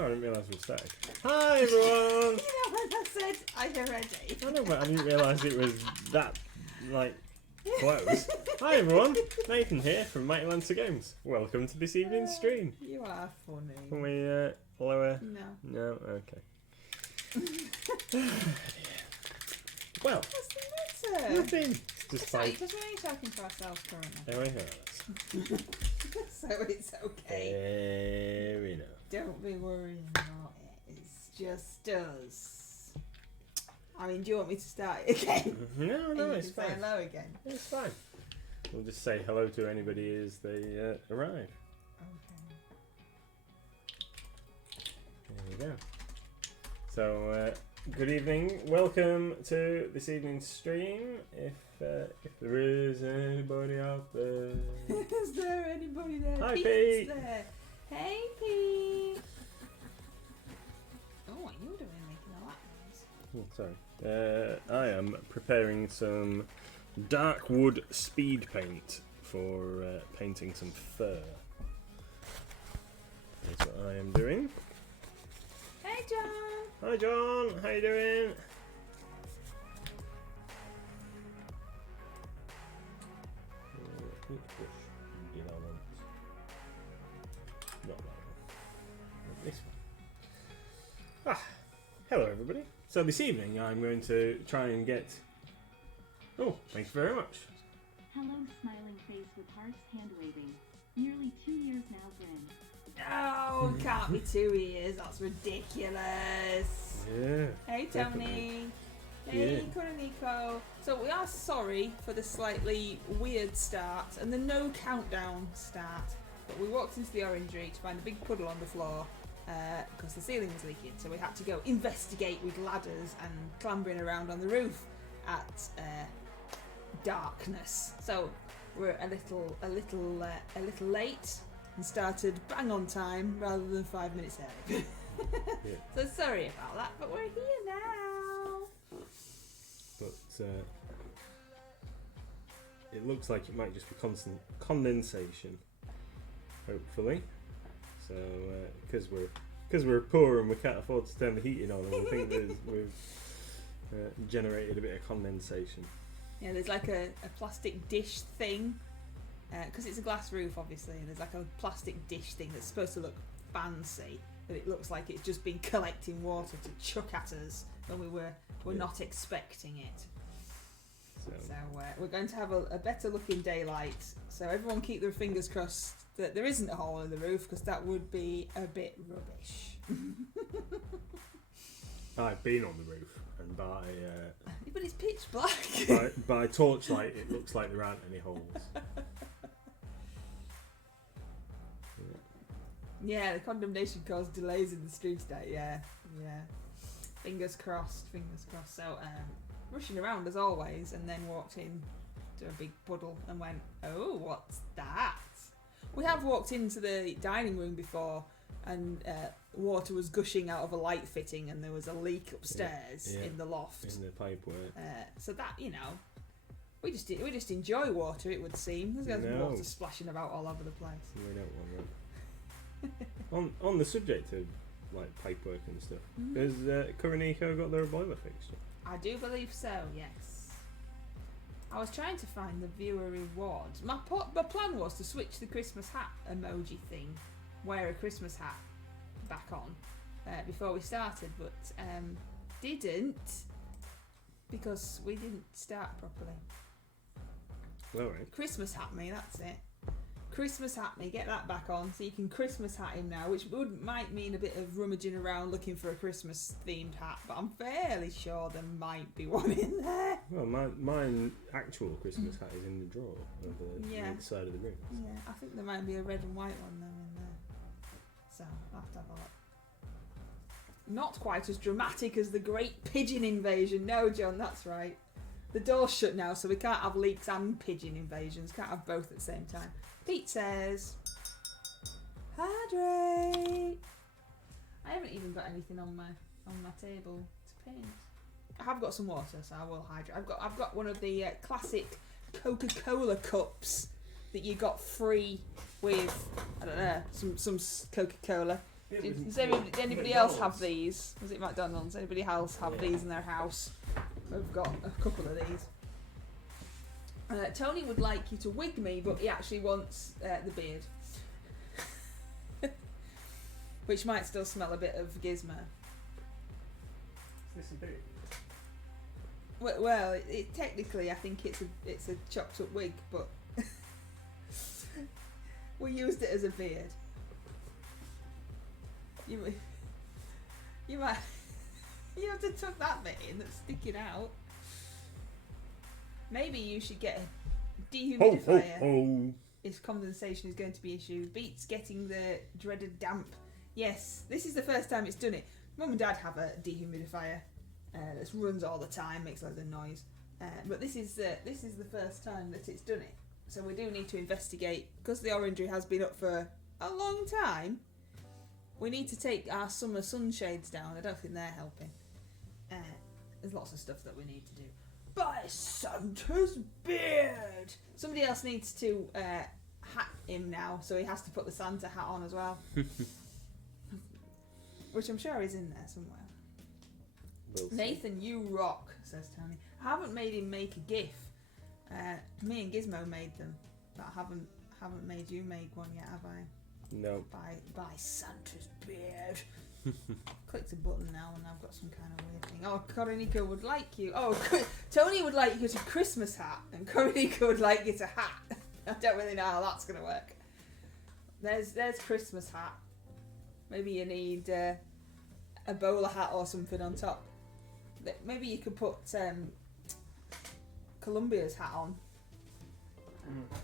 Oh, I didn't realise we were starting. Hi everyone! You know when I said I already? I know, but I didn't realise it was that, close. Hi everyone! Nathan here from Mighty Lancer Games. Welcome to this evening's stream. You are funny. Can we lower? No. No? Okay. Well, What's the matter? nothing. Just Sorry, like... because we're only talking to ourselves currently. There we go. So it's okay. There we know. Don't be worrying about it. It's just us. I mean, do you want me to start it again? No, And it's you can fine. say hello again. It's fine. We'll just say hello to anybody as they arrive. Okay. There we go. So, good evening. Welcome to this evening's stream. If there is anybody out there. Is there anybody there? Hi, Pete's Pete. there. Hey, Pete. Oh, what are you doing making all that noise? Oh, sorry. I am preparing some dark wood speed paint for painting some fur. That's what I am doing. Hey, John. Hi, John. How you doing? Not that one. This one. Hello everybody. So this evening I'm going to try and get... Oh, thank you very much. Hello, smiling face with hearts hand waving. Nearly 2 years now, Grin. No, can't be 2 years. That's ridiculous. Yeah. Hey, definitely. Tony. Hey, Yeah. Nico. So we are sorry for the slightly weird start and the no countdown start. But we walked into the orangery to find a big puddle on the floor because the ceiling was leaking. So we had to go investigate with ladders and clambering around on the roof at darkness. So we're a little late and started bang on time rather than 5 minutes early. Yeah. So sorry about that, but we're here now. But it looks like it might just be constant condensation. Hopefully. So because we're poor and we can't afford to turn the heating on, I think we've generated a bit of condensation. Yeah, there's like a plastic dish thing, because it's a glass roof obviously, and there's like a plastic dish thing that's supposed to look fancy, but it looks like it's just been collecting water to chuck at us when we're Yeah. not expecting it. So So we're going to have a better looking daylight, so everyone keep their fingers crossed that there isn't a hole in the roof, because that would be a bit rubbish. I've been on the roof, and But it's pitch black. by torchlight it looks like there aren't any holes. Yeah, the condemnation caused delays in the stream state. Yeah. Fingers crossed. So, rushing around as always, and then walked in to a big puddle and went, "Oh, what's that?" We have walked into the dining room before, and water was gushing out of a light fitting, and there was a leak upstairs Yeah. in the loft. In the pipe work. So that, we just enjoy water. It would seem there's No. water splashing about all over the place. We don't want that. on the subject of like pipe work and stuff, has Kuranico got their boiler fixed? I do believe so, yes. I was trying to find the viewer reward. My plan was to switch the Christmas hat emoji thing, wear a Christmas hat back on before we started, but didn't, because we didn't start properly. Alright. Christmas hat me, that's it. Christmas hat me, get that back on so you can Christmas hat him now, which might mean a bit of rummaging around looking for a Christmas themed hat, but I'm fairly sure there might be one in there. Well, mine actual Christmas hat is in the drawer of the other side of the room. Yeah, I think there might be a red and white one though in there. So I'll have to have a look. Not quite as dramatic as the Great Pigeon Invasion. No, John, that's right. The door's shut now, so we can't have leaks and pigeon invasions. Can't have both at the same time. Pete says, hydrate. I haven't even got anything on my table to paint. I have got some water, so I will hydrate. I've got one of the classic Coca-Cola cups that you got free with, I don't know, some Coca-Cola. Does anybody else have these? Was it McDonald's? Anybody else have these in their house? We've got a couple of these. Tony would like you to wig me, but he actually wants the beard. Which might still smell a bit of Gizmo. Is this a beard? Well, technically I think it's a chopped up wig, but we used it as a beard. You might you have to tuck that bit in that's sticking out. Maybe you should get a dehumidifier. Ho. If condensation is going to be issue. Beats getting the dreaded damp. Yes, this is the first time it's done it. Mum and Dad have a dehumidifier that runs all the time, makes loads of noise. But this is the first time that it's done it. So we do need to investigate, because the orangery has been up for a long time. We need to take our summer sunshades down. I don't think they're helping. There's lots of stuff that we need to do. By Santa's beard! Somebody else needs to hat him now, so he has to put the Santa hat on as well. Which I'm sure is in there somewhere. We'll see. Nathan, you rock, says Tony. I haven't made him make a GIF. Me and Gizmo made them, but I haven't made you make one yet, have I? No. By Santa's beard. Clicked a button now and I've got some kind of weird thing. Oh, Coronica would like you. Oh, Tony would like you to Christmas hat, and Coronica would like you to hat. I don't really know how that's gonna work. There's Christmas hat. Maybe you need a bowler hat or something on top. Maybe you could put Columbia's hat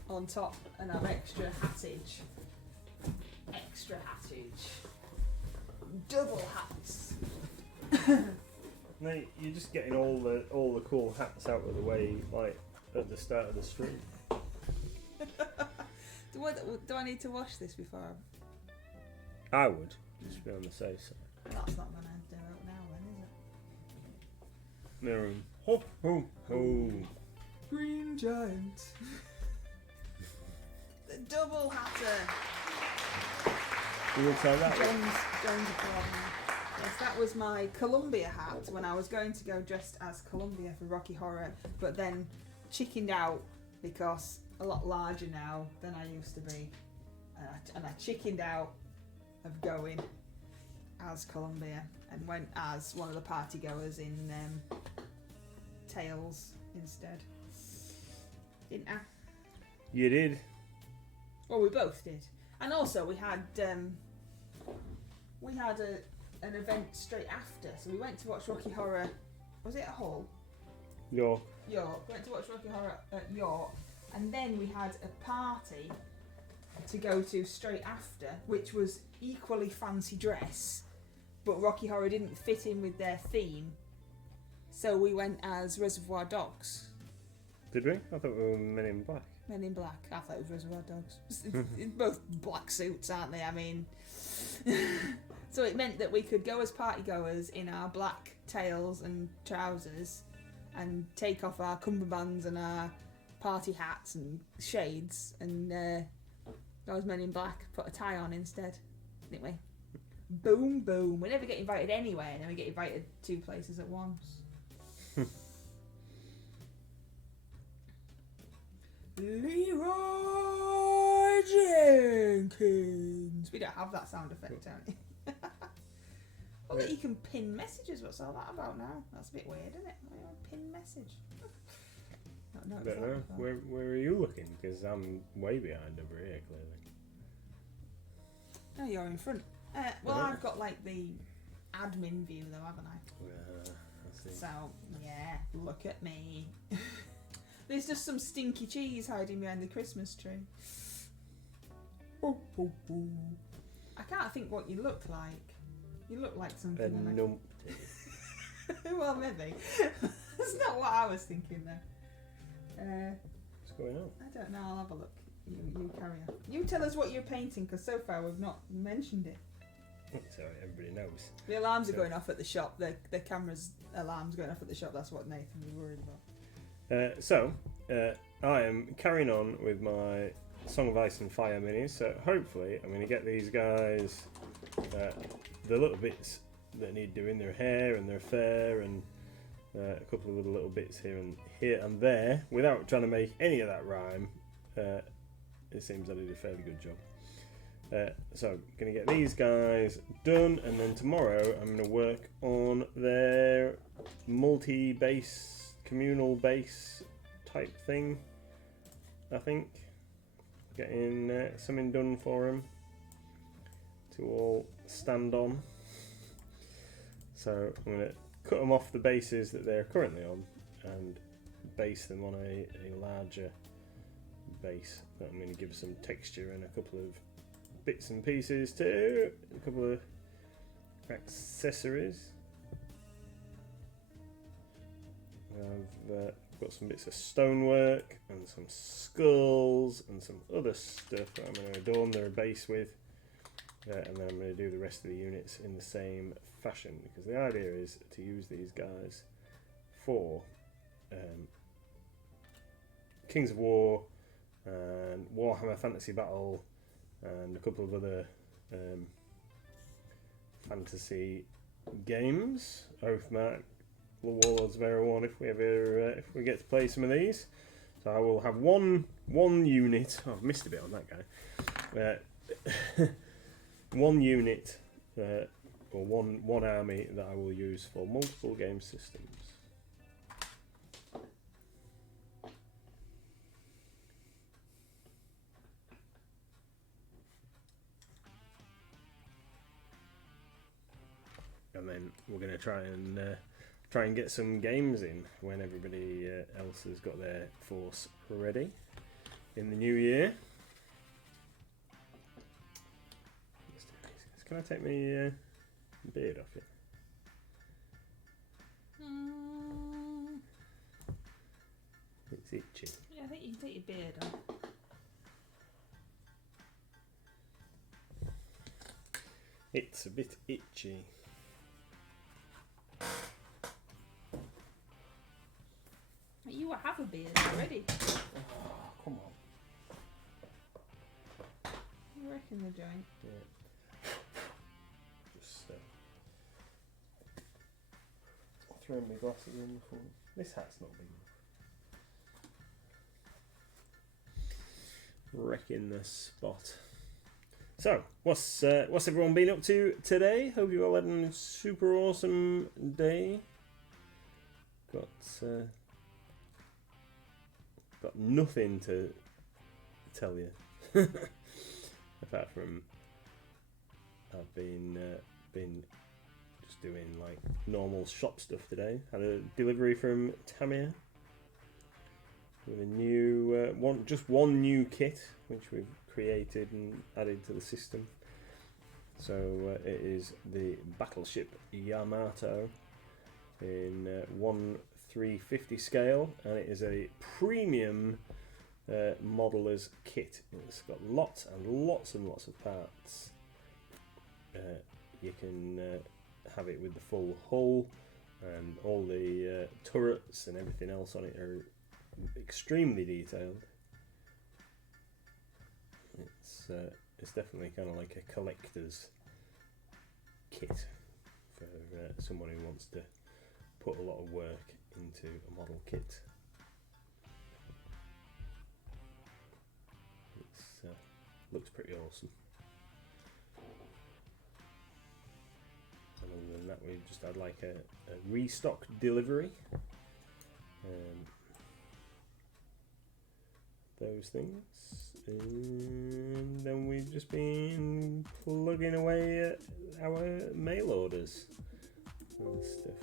on top and have extra hattage. Double hats. No, you're just getting all the cool hats out of the way, like at the start of the stream. Do I need to wash this before? I would just be on the safe side. That's not gonna do it now, then, is it? Miriam, ho ho ho. Green Giant. The double hatter. You would say that one? Jones Gordon. Yes, that was my Columbia hat when I was going to go dressed as Columbia for Rocky Horror, but then chickened out because a lot larger now than I used to be, and I chickened out of going as Columbia and went as one of the party goers in Tails instead. Didn't I? You did. Well, we both did, and also we had an event straight after, so we went to watch Rocky Horror. Was it at Hull? York. York. Went to watch Rocky Horror at York, and then we had a party to go to straight after, which was equally fancy dress, but Rocky Horror didn't fit in with their theme, so we went as Reservoir Dogs. Did we? I thought we were Men in Black. Men in Black. I thought it was Reservoir Dogs. It's both black suits, aren't they? I mean, so it meant that we could go as party goers in our black tails and trousers, and take off our cummerbunds and our party hats and shades, and go as Men in Black. Put a tie on instead, didn't we? Boom, boom. We never get invited anywhere, and then we get invited 2 places at once. Leroy Jenkins. We don't have that sound effect, don't we? Well, that you can pin messages. What's all that about now? That's a bit weird, isn't it? Pin message. I don't know. Where are you looking? Because I'm way behind over here, clearly. No, you're in front. Well, I've got like the admin view though, haven't I? I see. So, yeah, look at me. There's just some stinky cheese hiding behind the Christmas tree. I can't think what you look like. You look like something. A numpty. Well, maybe. That's not what I was thinking though. What's going on? I don't know, I'll have a look. You carry on. You tell us what you're painting, because so far we've not mentioned it. Sorry, everybody knows. The alarms are going off at the shop. The camera's alarm's going off at the shop. That's what Nathan was worried about. I am carrying on with my Song of Ice and Fire minis, so hopefully I'm going to get these guys the little bits that need doing, their hair and their fur, and a couple of other little bits here and there, without trying to make any of that rhyme. It seems I did a fairly good job. So, going to get these guys done, and then tomorrow I'm going to work on their multi-base, communal base type thing, I think. Getting something done for them to all stand on. So I'm going to cut them off the bases that they're currently on and base them on a larger base that I'm going to give some texture and a couple of bits and pieces to, a couple of accessories. I've got some bits of stonework and some skulls and some other stuff that I'm going to adorn their base with, and then I'm going to do the rest of the units in the same fashion, because the idea is to use these guys for Kings of War and Warhammer Fantasy Battle and a couple of other fantasy games. Oathmark, the Warlords of Erewhon, if we get to play some of these. So I will have one unit. Oh, I've missed a bit on that guy. One unit or one army that I will use for multiple game systems. And then we're going to try and get some games in when everybody else has got their force ready in the new year. Can I take my beard off it? It's itchy. Yeah, I think you can take your beard off. It's a bit itchy. You have a beard already. Oh, come on. I reckon the joint. Yeah. Just throwing my glasses in before. This hat's not big enough. Wrecking the spot. So, what's everyone been up to today? Hope you all had a super awesome day. Got nothing to tell you, apart from I've been just doing like normal shop stuff today. Had a delivery from Tamiya with a new one new kit which we've created and added to the system. So it is the Battleship Yamato in 1/350 scale, and it is a premium modeller's kit. It's got lots and lots and lots of parts. You can have it with the full hull, and all the turrets and everything else on it are extremely detailed. It's definitely kind of like a collector's kit for someone who wants to put a lot of work into a model kit. It looks pretty awesome. And other than that, we've just had like a restock delivery. Those things. And then we've just been plugging away at our mail orders and stuff.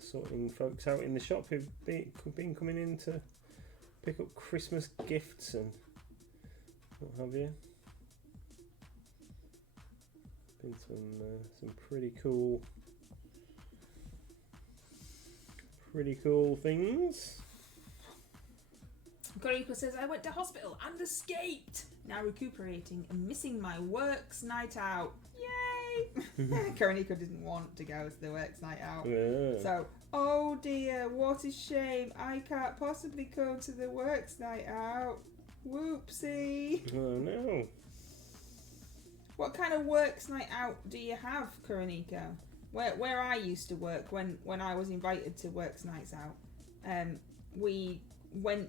Sorting folks out in the shop who've been coming in to pick up Christmas gifts and what have you. Been some pretty cool things. Koriko says, I went to hospital and escaped. Now recuperating and missing my works night out. Yay! Karaniko didn't want to go to the works night out. Yeah. So, oh dear, what a shame. I can't possibly go to the works night out. Whoopsie. Oh no. What kind of works night out do you have, Kuroniko? Where I used to work when I was invited to works nights out, we went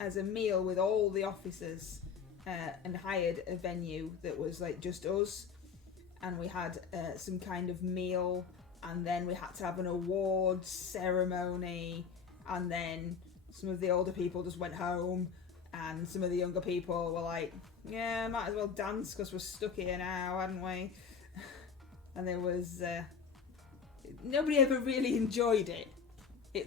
as a meal with all the officers and hired a venue that was like just us, and we had some kind of meal, and then we had to have an awards ceremony, and then some of the older people just went home, and some of the younger people were like, yeah, might as well dance because we're stuck here now, hadn't we? And there was nobody ever really enjoyed it.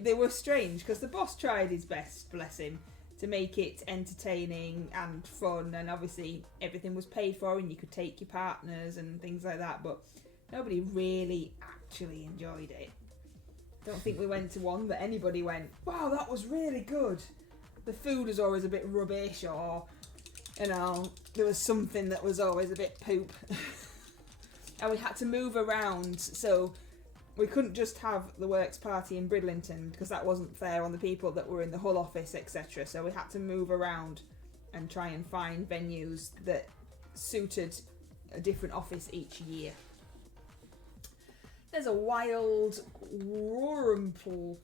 They were strange because the boss tried his best, bless him, to make it entertaining and fun, and obviously everything was paid for and you could take your partners and things like that, but nobody really actually enjoyed it. Don't think we went to one that anybody went, wow, that was really good. The food was always a bit rubbish, or there was something that was always a bit poop. And we had to move around, so we couldn't just have the works party in Bridlington because that wasn't fair on the people that were in the Hull office, etc. So we had to move around and try and find venues that suited a different office each year. There's a wild Wurmple.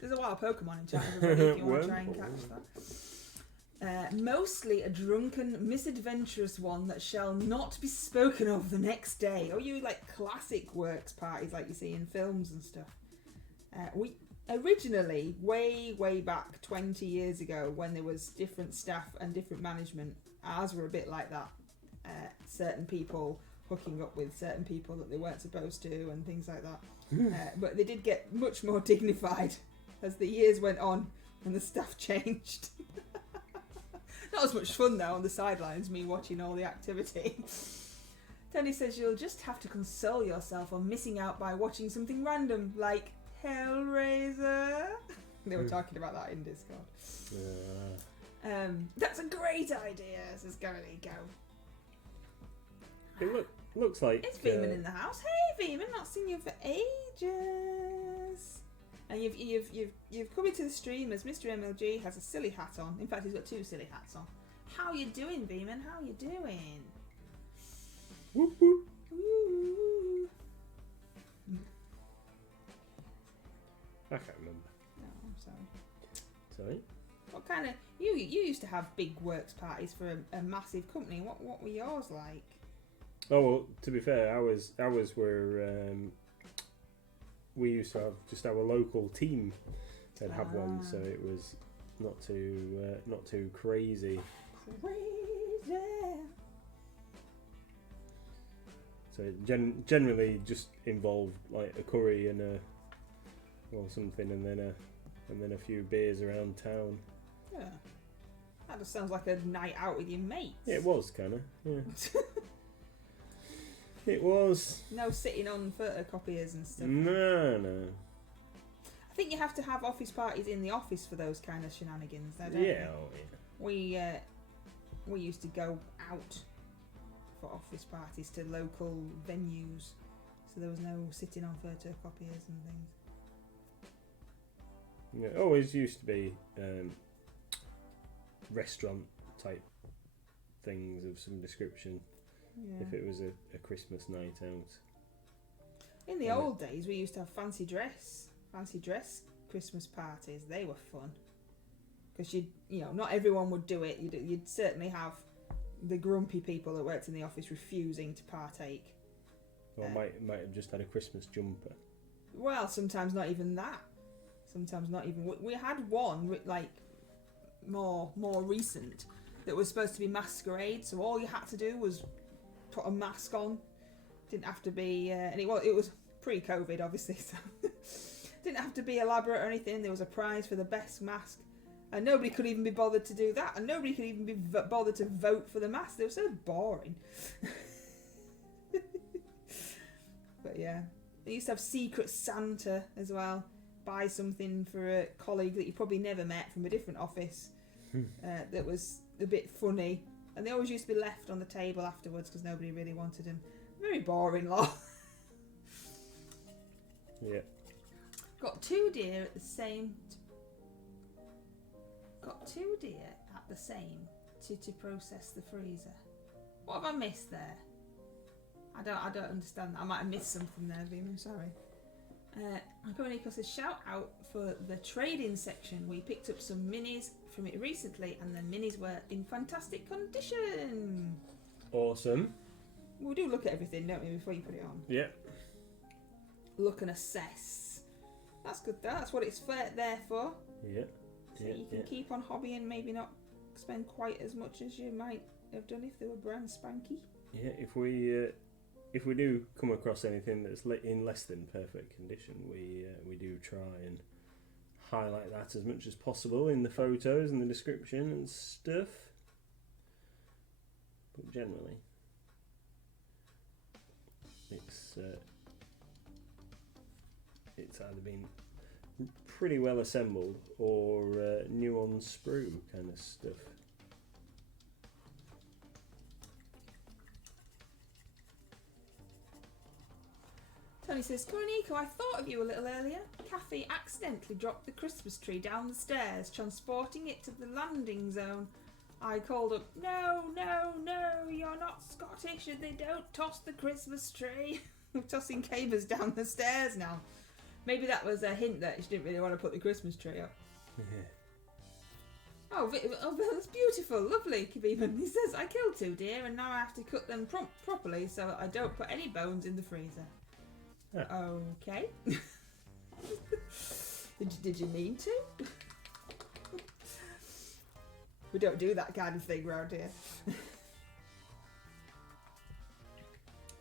There's a wild Pokemon in chat everybody, if you want to try and catch that. Mostly a drunken, misadventurous one that shall not be spoken of the next day. Or you like classic works parties like you see in films and stuff. We originally, way back 20 years ago, when there was different staff and different management, ours were a bit like that. Certain people hooking up with certain people that they weren't supposed to and things like that. But they did get much more dignified as the years went on and the staff changed. Not as much fun though on the sidelines, me watching all the activity. Tony says you'll just have to console yourself on missing out by watching something random like Hellraiser. They were talking about that in Discord. That's a great idea, says Gary Go. It looks like it's Veeman in the house. Hey Veeman, not seen you for ages. And you've come into the stream as Mr. MLG has a silly hat on. In fact, he's got two silly hats on. How you doing, Veeman? How you doing? Whoop whoop. Ooh. I can't remember. No, I'm sorry. Sorry. What kind of you used to have big works parties for a massive company? What were yours like? Oh well, to be fair, ours were we used to have just our local team that have one, so it was not too crazy. Crazy. So it generally just involved like a curry and something, and then a few beers around town. Yeah, that just sounds like a night out with your mates. Yeah, it was kind of. Yeah. It was. No sitting on photocopiers and stuff. No. I think you have to have office parties in the office for those kind of shenanigans, though, don't Yeah, you? We used to go out for office parties to local venues, so there was no sitting on photocopiers and things. Yeah, it always used to be restaurant type things of some description. Yeah. If it was a Christmas night out. In the old days, we used to have fancy dress Christmas parties. They were fun because not everyone would do it. You'd certainly have the grumpy people that worked in the office refusing to partake. Or might have just had a Christmas jumper. Well, sometimes not even that. Sometimes not even. We had one like more recent that was supposed to be masquerade. So all you had to do was put a mask on. Didn't have to be, and it was pre-COVID, obviously, so didn't have to be elaborate or anything. There was a prize for the best mask, and nobody could even be bothered to do that, and nobody could even be bothered to vote for the mask. They were so boring. But yeah, they used to have Secret Santa as well. Buy something for a colleague that you probably never met from a different office that was a bit funny. And they always used to be left on the table afterwards because nobody really wanted them. Very boring lot. Yeah. Got two deer at the same to process the freezer. What have I missed there? I don't understand that. I might have missed something there, Vima, sorry. Nico says, shout out for the trading section. We picked up some minis from it recently and the minis were in fantastic condition. Awesome. We do look at everything, don't we, before you put it on? Yeah. Look and assess. That's good though. That's what it's there for. Yeah. So you can keep on hobby and maybe not spend quite as much as you might have done if they were brand spanky. Yeah, if we do come across anything that's in less than perfect condition, we do try and highlight that as much as possible in the photos and the description and stuff. But generally, it's either been pretty well assembled or new on sprue kind of stuff. Tony says, Nico, I thought of you a little earlier. Kathy accidentally dropped the Christmas tree down the stairs, transporting it to the landing zone. I called up, no, you're not Scottish and they don't toss the Christmas tree. We're tossing cabers down the stairs now. Maybe that was a hint that she didn't really want to put the Christmas tree up. Yeah. Oh, that's beautiful, lovely, Kabiman. He says, I killed 2 deer and now I have to cut them properly so I don't put any bones in the freezer. Okay. Did you mean to? We don't do that kind of thing round here.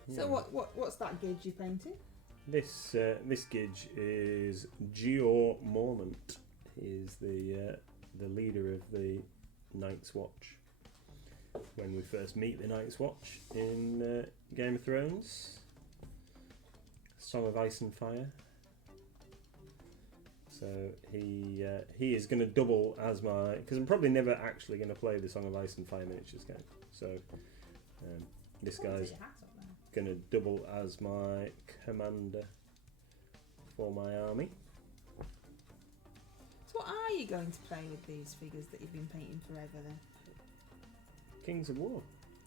Yeah. So what's that gidge you painted? This gidge is Geo Mormont. He is the leader of the Night's Watch. When we first meet the Night's Watch in Game of Thrones, Song of Ice and Fire. So he is going to double as my, because I'm probably never actually going to play the Song of Ice and Fire miniatures game. So this guy's going to double as my commander for my army. So what are you going to play with these figures that you've been painting forever then? Kings of War.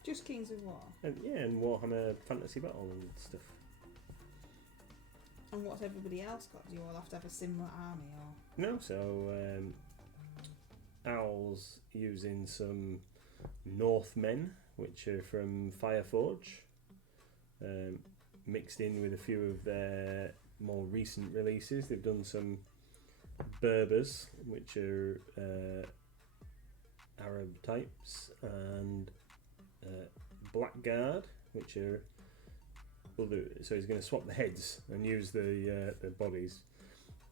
Just Kings of War? And Warhammer Fantasy Battle and stuff. And what's everybody else got? Do you all have to have a similar army or? No, so Owl's using some Northmen, which are from Fireforge, mixed in with a few of their more recent releases. They've done some Berbers, which are Arab types, and Blackguard, which are other. So he's going to swap the heads and use the bodies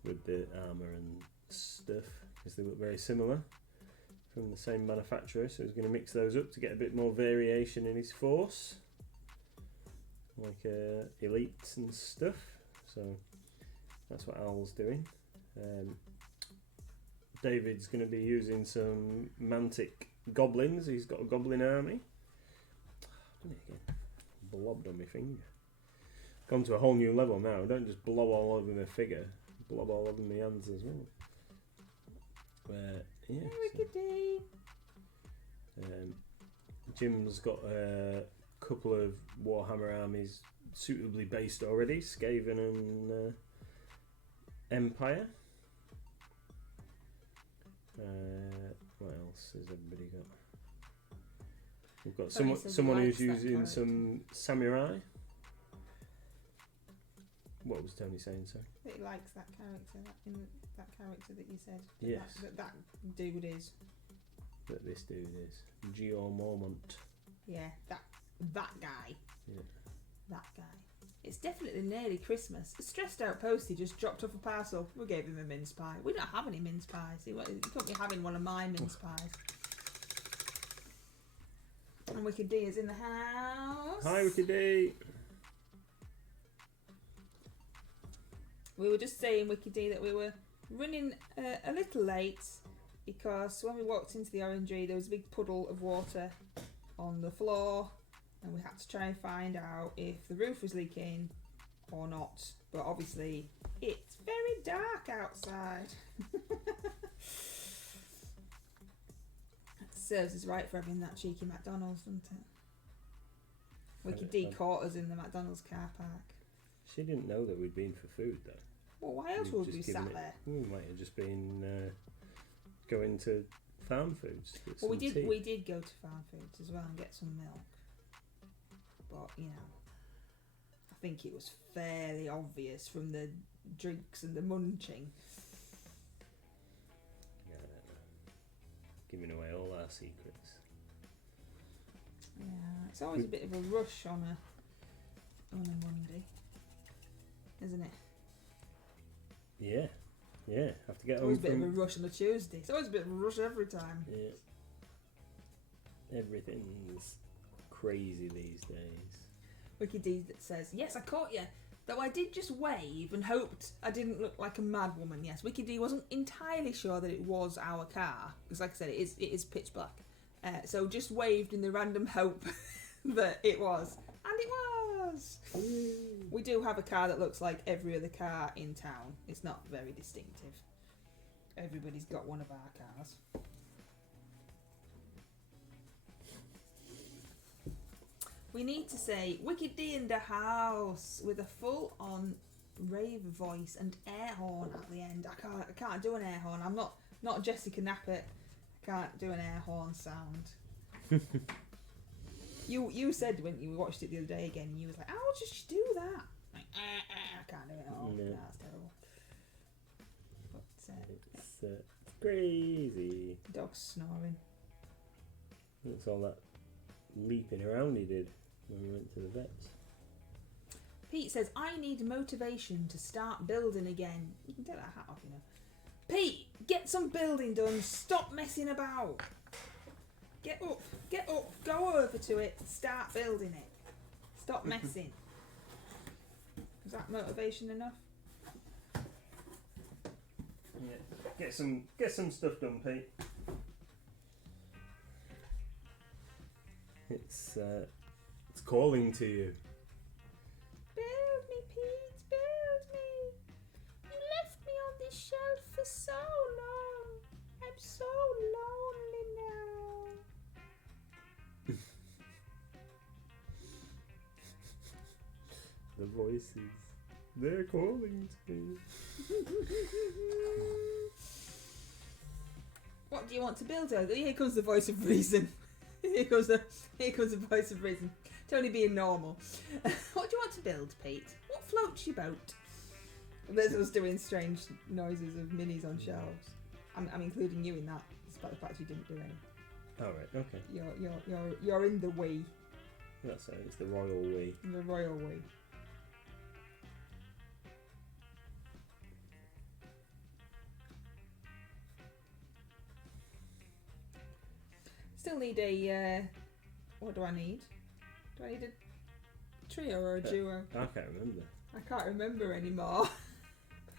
with the armour and stuff, because they look very similar from the same manufacturer. So he's going to mix those up to get a bit more variation in his force, like elites and stuff. So that's what Owl's doing. David's going to be using some Mantic goblins. He's got a goblin army. Done it again. Blobbed on my finger. Gone to a whole new level now. Don't just blob all over the figure. Blob all over my hands as well. Yeah. Jim's got a couple of Warhammer armies suitably based already. Skaven and Empire. What else has everybody got? We've got someone who's using some samurai. What was Tony saying, sir? That he likes that character, that character that you said. Yes. That dude is. That this dude is. Geo Mormont. Yeah, that guy. Yeah. That guy. It's definitely nearly Christmas. A stressed out postie just dropped off a parcel. We gave him a mince pie. We don't have any mince pies. He couldn't be having one of my mince pies. And Wicked D is in the house. Hi, Wicked D. We were just saying, Wicked D, that we were running a little late because when we walked into the orangery, there was a big puddle of water on the floor, and we had to try and find out if the roof was leaking or not. But obviously, it's very dark outside. serves us right for having that cheeky McDonald's, doesn't it? We could I- caught us in the McDonald's car park. She didn't know that we'd been for food though. Well, why else We've would we just given sat it- there? We might have just been going to Farm Foods to get Well, some tea. we did go to Farm Foods as well and get some milk. But, you know, I think it was fairly obvious from the drinks and the munching. Yeah, I don't know. Giving away all our secrets. Yeah, it's always a bit of a rush on a Monday, isn't it? Yeah. Have to get Always home a bit of a from. rush on a Tuesday. It's always a bit of a rush every time. Yeah. Everything's crazy these days. Wiki D that says, yes, I caught you. Though I did just wave and hoped I didn't look like a mad woman. Yes, Wiki D wasn't entirely sure that it was our car. Because like I said, it is pitch black. So just waved in the random hope that it was. And it was! We do have a car that looks like every other car in town. It's not very distinctive. Everybody's got one of our cars. We need to say Wicked D in the house with a full-on rave voice and air horn at the end. I can't do an air horn. I'm not Jessica Knappett. I can't do an air horn sound. You said when you watched it the other day again, you was like, how does she do that? Like, I can't do it at all. No. No, that's terrible. But It's crazy. dog's snoring. That's all that leaping around he did when we went to the vets. Pete says, I need motivation to start building again. You can take that hat off, you know. Pete, get some building done. Stop messing about. Get up, go over to it, start building it. Stop messing. Is that motivation enough? Yeah. Get some stuff done, Pete. It's calling to you. Build me, Pete, build me. You left me on this shelf for so long. I'm so lonely now. The voices, they're calling to me. What do you want to build? Here comes the voice of reason. Here comes the voice of reason. Tony being normal. What do you want to build, Pete? What floats your boat? There's us doing strange noises of minis on shelves. I'm including you in that, despite the fact you didn't do any. All right, okay. You're in the we, That's it. It's the royal we. the royal we. Still need a. What do I need? Do I need a trio or a duo? I can't remember. I can't remember anymore.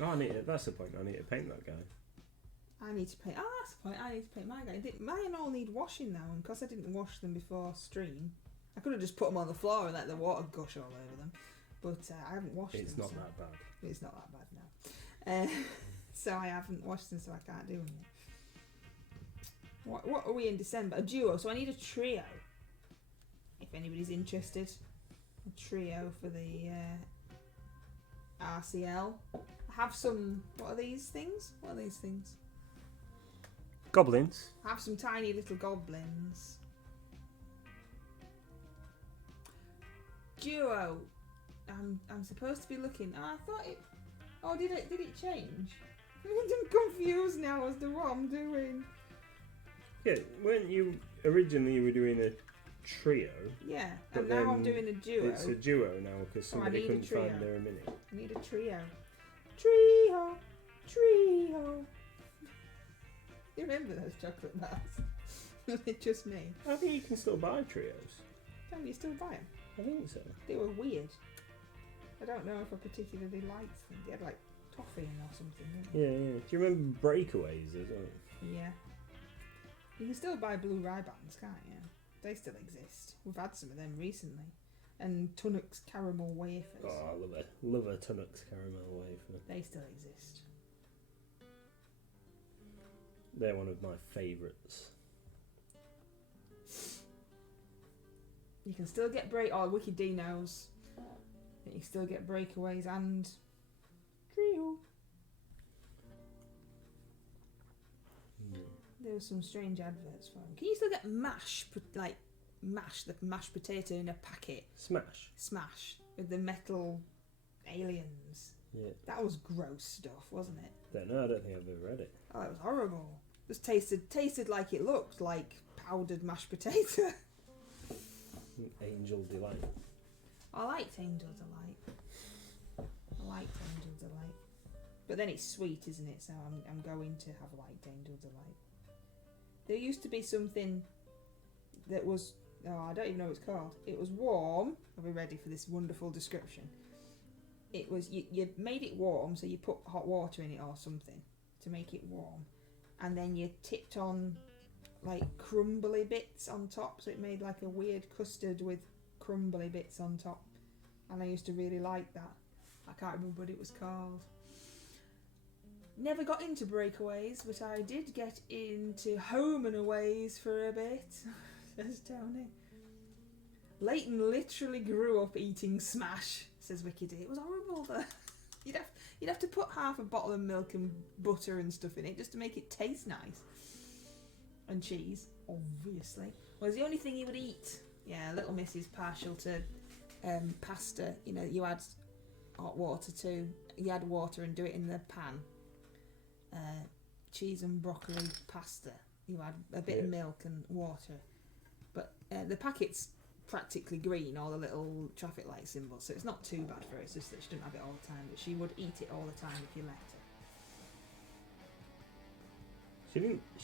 Oh, that's the point. I need to paint that guy. I need to paint. Oh, that's the point. I need to paint my guy. Mine all need washing now, and because I didn't wash them before stream, I could have just put them on the floor and let the water gush all over them. But I haven't washed them. It's not so that bad. It's not that bad now. So I haven't washed them, so I can't do them yet. What are we in December? A duo. So I need a trio. If anybody's interested, a trio for the RCL. I have some. What are these things? What are these things? Goblins. I have some tiny little goblins. Duo. I'm supposed to be looking. Oh, I thought it. Oh, did it change? I'm confused now as to what I'm doing. Yeah, weren't you originally you were doing a trio? Yeah, But and now I'm then doing a duo. It's a duo now because Oh, I somebody need a couldn't trio. find their mini. I need a trio. Trio. Trio. You remember those chocolate bars? Was it just me? I think you can still buy trios. Don't you still buy them? I think so. They were weird. I don't know if I particularly liked them. They had like toffee in or something, didn't they? Yeah. Do you remember Breakaways as well? Yeah. You can still buy blue Ribans, can't you? They still exist. We've had some of them recently. And Tunnock's caramel wafers. Oh, I love a Tunnock's caramel wafer. They still exist. They're one of my favourites. You can still get Wicked D knows that you still get breakaways and trio. There were some strange adverts for them. Can you still get mash, the mashed potato in a packet? Smash. With the metal aliens. Yeah. That was gross stuff, wasn't it? Don't know. I don't think I've ever read it. Oh, it was horrible. Just tasted like it looked like powdered mashed potato. Angel Delight. I liked Angel Delight. But then it's sweet, isn't it? So I'm going to have liked Angel Delight. There used to be something that was... Oh, I don't even know what it's called. It was warm. Are we ready for this wonderful description? It was... You made it warm, so you put hot water in it or something to make it warm. And then you tipped on, like, crumbly bits on top. So it made, like, a weird custard with crumbly bits on top. And I used to really like that. I can't remember what it was called. Never got into breakaways, but I did get into home and aways for a bit, says Tony. Leighton literally grew up eating Smash, says Wicked D. It was horrible though. You'd have to put half a bottle of milk and butter and stuff in it just to make it taste nice. And cheese, obviously. Was the only thing he would eat. Yeah, Little Miss is partial to pasta. You know, you add hot water too. You add water and do it in the pan. Cheese and broccoli pasta. You add a bit of milk and water. But the packet's practically green, all the little traffic light symbols, so it's not too bad for her. It's just that she didn't have it all the time, but she would eat it all the time if you let her. She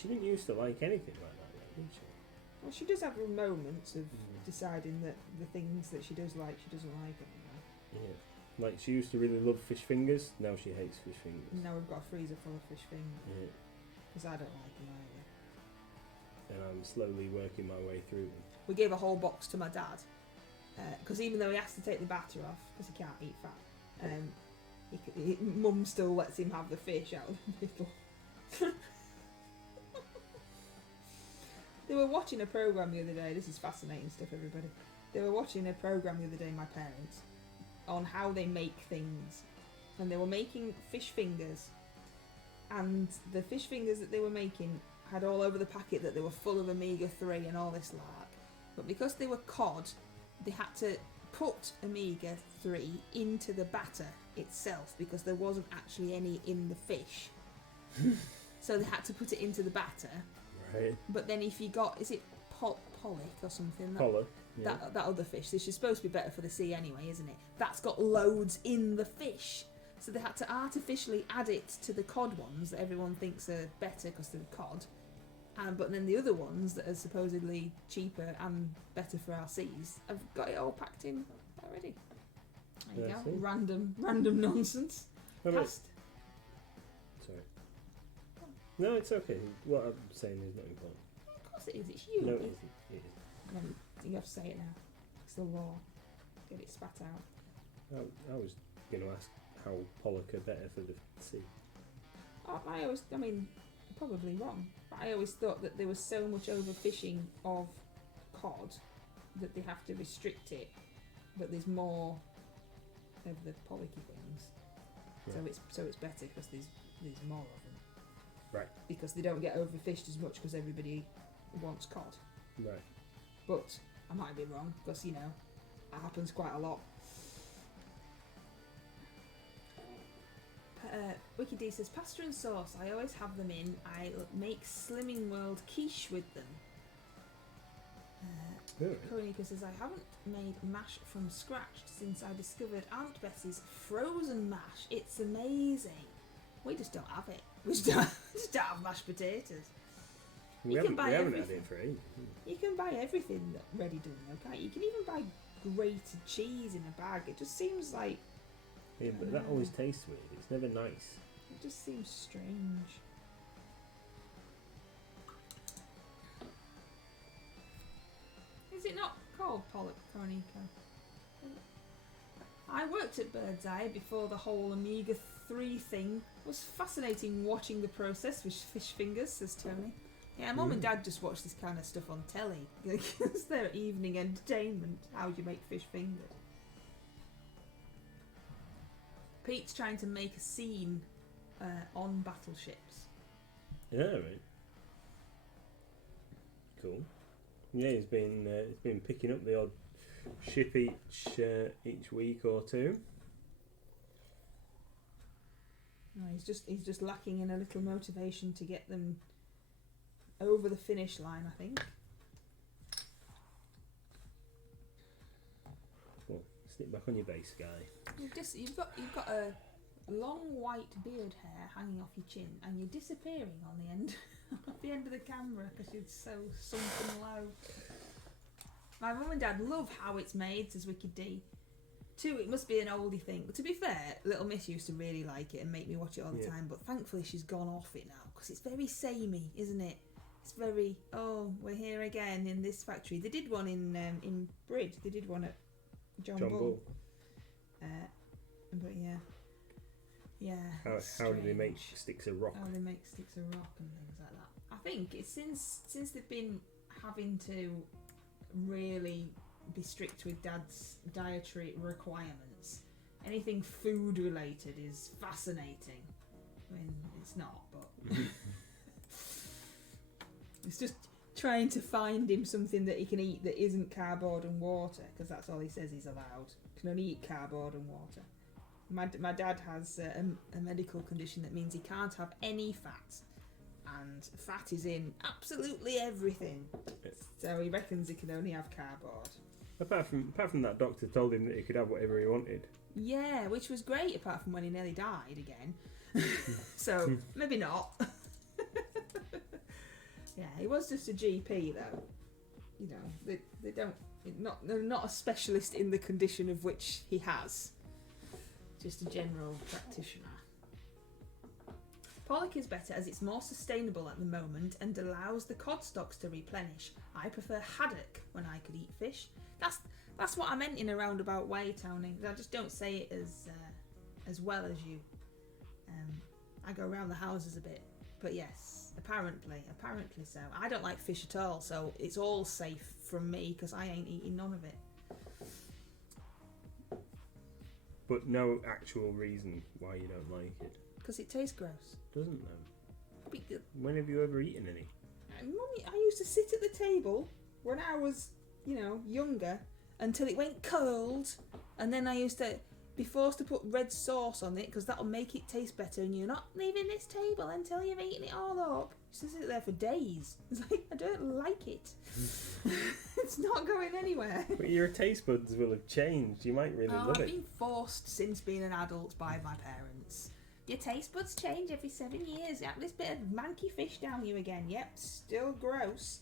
didn't used to like anything like that, did she? Well, she does have her moments of deciding that the things that she does like, she doesn't like anymore. Yeah. Like, she used to really love fish fingers, now she hates fish fingers. Now we've got a freezer full of fish fingers. Yeah. Because I don't like them either. And I'm slowly working my way through them. We gave a whole box to my dad. Because even though he has to take the batter off, because he can't eat fat, Mum still lets him have the fish out of the middle. They were watching a programme the other day. This is fascinating stuff, everybody. They were watching a programme the other day, my parents, on how they make things. And they were making fish fingers. And the fish fingers that they were making had all over the packet that they were full of omega-3 and all this lark. But because they were cod, they had to put omega-3 into the batter itself because there wasn't actually any in the fish. So they had to put it into the batter. Right. But then if you got, is it pollock or something? Pollock. Yeah. That other fish, this is supposed to be better for the sea anyway, isn't it? That's got loads in the fish. So they had to artificially add it to the cod ones that everyone thinks are better because they're cod. But then the other ones that are supposedly cheaper and better for our seas have got it all packed in already. There you go. See. Random nonsense. Past. Sorry. No, it's okay. What I'm saying is not important. Of course it is. It's you. No, it isn't. It isn't. You have to say it now. It's the law. Get it spat out. I was going to ask how pollock are better for the sea. I mean, probably wrong, but I always thought that there was so much overfishing of cod that they have to restrict it, but there's more of the pollocky things. Right. So it's better because there's more of them. Right. Because they don't get overfished as much because everybody wants cod. Right. But I might be wrong because, you know, that happens quite a lot. Wicked D says, pasta and sauce, I always have them in. I make Slimming World quiche with them. Korenika says, I haven't made mash from scratch since I discovered Aunt Bessie's frozen mash. It's amazing. We just don't have it. We just don't have mashed potatoes. We haven't had it for ages. You can buy everything ready done, okay? You can even buy grated cheese in a bag. It just seems like... Yeah, but that always tastes weird. It's never nice. It just seems strange. Is it not called pollock, Korenika? I worked at Birdseye before the whole omega-3 thing. It was fascinating watching the process with fish fingers, says Tony. Yeah, Mum and Dad just watch this kind of stuff on telly. It's their evening entertainment. How do you make fish fingers? Pete's trying to make a scene on battleships. Yeah, right. Cool. Yeah, he's been picking up the odd ship each week or two. No, he's just lacking in a little motivation to get them over the finish line, I think. Well, stick back on your base, guy. You've got a long white beard hair hanging off your chin, and you're disappearing on the end at the end of the camera because you're so sunken low. My mum and dad love How It's Made, says Wicked D. 2, it must be an oldie thing. But to be fair, Little Miss used to really like it and make me watch it all the time, but thankfully she's gone off it now because it's very samey, isn't it? It's very, oh, we're here again in this factory. They did one in Brid. They did one at John Bull. But yeah. How do they make sticks of rock? How they make sticks of rock and things like that. I think it's since they've been having to really be strict with Dad's dietary requirements. Anything food related is fascinating. I mean, it's not, but it's just trying to find him something that he can eat that isn't cardboard and water, because that's all he says he's allowed. Can only eat cardboard and water. My dad has a medical condition that means he can't have any fat, and fat is in absolutely everything. So he reckons he can only have cardboard. Apart from that, doctor told him that he could have whatever he wanted. Yeah, which was great, apart from when he nearly died again. So maybe not. Yeah, he was just a GP though. You know, they're not a specialist in the condition of which he has. Just a general practitioner. Pollock is better as it's more sustainable at the moment and allows the cod stocks to replenish. I prefer haddock when I could eat fish. That's what I meant in a roundabout way, Tony. I just don't say it as well as you. I go around the houses a bit, but yes, apparently so. I don't like fish at all, so it's all safe from me because I ain't eating none of it. But no actual reason why you don't like it. Because it tastes gross. Doesn't though. When have you ever eaten any? Mummy, I used to sit at the table when I was, younger, until it went cold, and then I used to be forced to put red sauce on it because that'll make it taste better, and you're not leaving this table until you've eaten it all up. I used to sit there for days. It's like, I don't like it. It's not going anywhere. But your taste buds will have changed. You might really love I've it. been forced since being an adult by my parents. Your taste buds change every 7 years. Yep, this bit of manky fish down you again. Yep, still gross.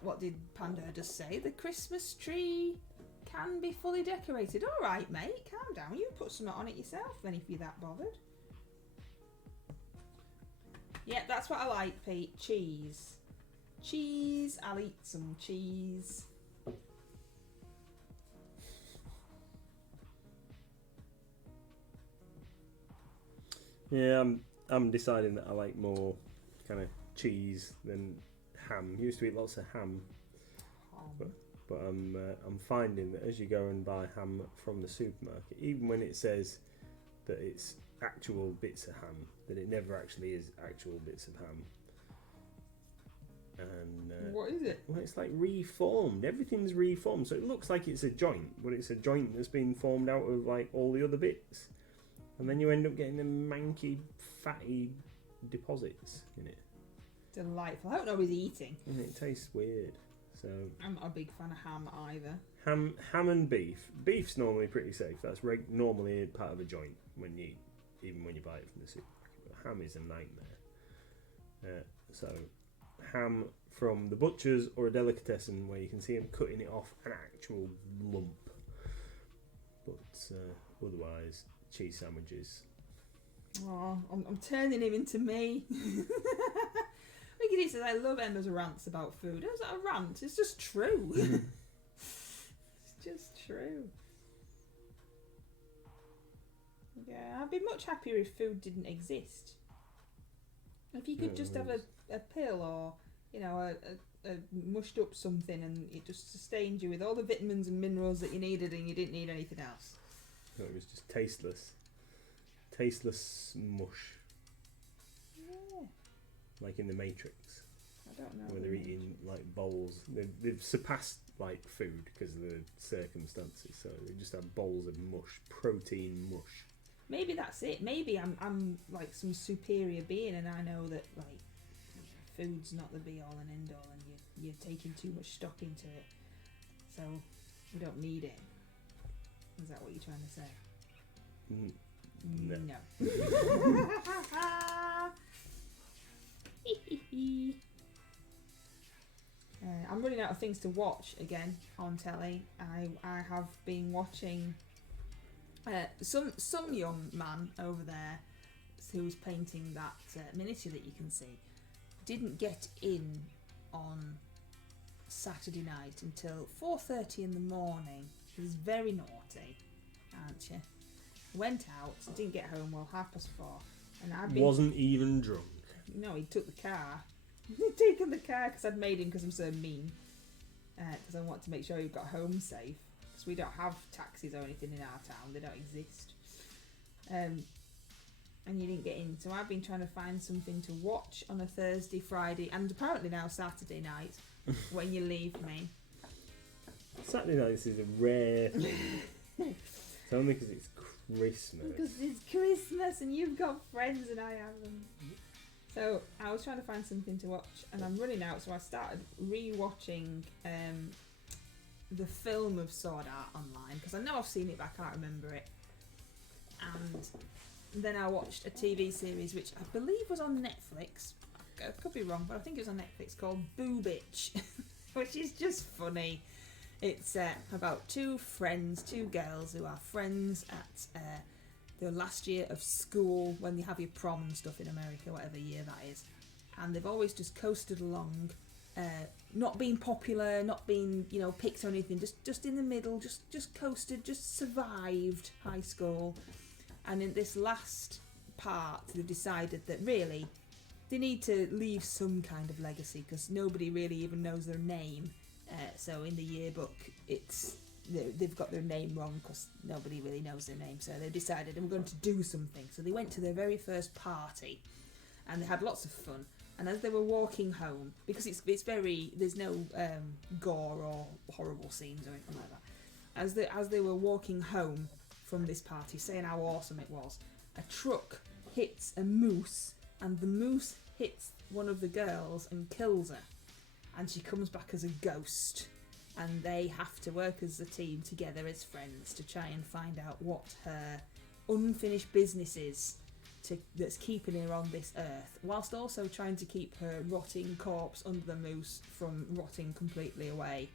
What did Panda just say? The Christmas tree can be fully decorated. All right, mate, calm down. You put something on it yourself then if you're that bothered. Yeah, that's what I like, Pete. Cheese. Cheese. I'll eat some cheese. Yeah, I'm deciding that I like more kind of cheese than ham. Used to eat lots of ham, but I'm finding that as you go and buy ham from the supermarket, even when it says that it's actual bits of ham, that it never actually is actual bits of ham. And what is it? Well, it's like reformed. Everything's reformed, so it looks like it's a joint, but it's a joint that's been formed out of like all the other bits, and then you end up getting the manky, fatty deposits in it. Delightful. I don't know what he's eating. And it tastes weird. So I'm not a big fan of ham either. Ham and beef. Beef's normally pretty safe. That's normally part of a joint even when you buy it from the supermarket. But ham is a nightmare. So ham from the butcher's or a delicatessen where you can see him cutting it off an actual lump. But otherwise, cheese sandwiches. Oh, I'm turning him into me. Look at he says, I love Emma's rants about food. Is that a rant? It's just true. It's just true. Yeah, I'd be much happier if food didn't exist. If you could Yeah, just well, have a pill or, you know, a mushed up something and it just sustained you with all the vitamins and minerals that you needed and you didn't need anything else. It was just tasteless. Tasteless mush. Yeah, Like in the Matrix. I don't know. Where they're eating like bowls. They've surpassed like food because of the circumstances. So they just have bowls of mush. Protein mush. Maybe that's it. Maybe I'm like some superior being and I know that like food's not the be all and end all and you're taking too much stock into it. So we don't need it. Is that what you're trying to say? No. I'm running out of things to watch again on telly. I have been watching some young man over there who was painting that miniature that you can see didn't get in on Saturday night until 4:30 in the morning. He was very naughty, aren't you? Went out, didn't get home well 4:30, and I've been. Wasn't even drunk. No, he took the car. He'd taken the car because I'd made him because I'm so mean. Because I want to make sure he got home safe. Because we don't have taxis or anything in our town. They don't exist. And you didn't get in. So I've been trying to find something to watch on a Thursday, Friday, and apparently now Saturday night when you leave me. Saturday nights is a rare thing. It's only because it's Christmas. Because it's Christmas and you've got friends and I haven't. So I was trying to find something to watch and I'm running out, so I started re-watching the film of Sword Art online because I know I've seen it but I can't remember it. And then I watched a TV series which I believe was on Netflix. I could be wrong, but I think it was on Netflix, called Boo Bitch, which is just funny. It's about two girls who are friends at their last year of school when you have your prom and stuff in America, whatever year that is. And they've always just coasted along, not being popular, not being, picked or anything, just in the middle, just coasted, just survived high school. And in this last part, they've decided that really they need to leave some kind of legacy because nobody really even knows their name. So in the yearbook, they've got their name wrong because nobody really knows their name. So they decided I'm going to do something. So they went to their very first party, and they had lots of fun. And as they were walking home, because there's no gore or horrible scenes or anything like that. As they were walking home from this party, saying how awesome it was, a truck hits a moose, and the moose hits one of the girls and kills her. And she comes back as a ghost, and they have to work as a team together as friends to try and find out what her unfinished business is that's keeping her on this earth, whilst also trying to keep her rotting corpse under the moose from rotting completely away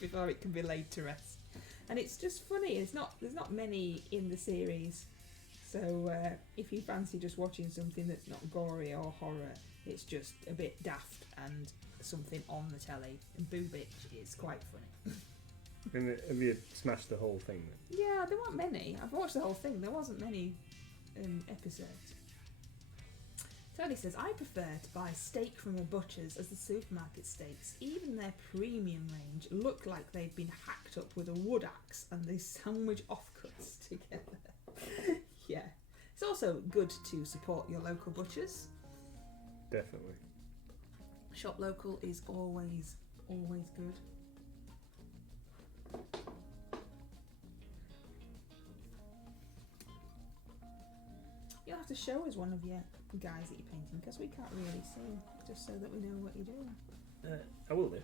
before it can be laid to rest. And it's just funny. There's not many in the series, so if you fancy just watching something that's not gory or horror, it's just a bit daft and something on the telly. And Boo Bitch is quite funny. Have you smashed the whole thing then? Yeah, there weren't many. I've watched the whole thing. There wasn't many episodes. Tony says, I prefer to buy steak from a butcher's as the supermarket steaks. Even their premium range look like they've been hacked up with a wood axe and they sandwich offcuts together. Yeah. It's also good to support your local butchers. Definitely. Shop local is always good. You'll have to show us one of your guys that you're painting because we can't really see, just so that we know what you're doing. I will do.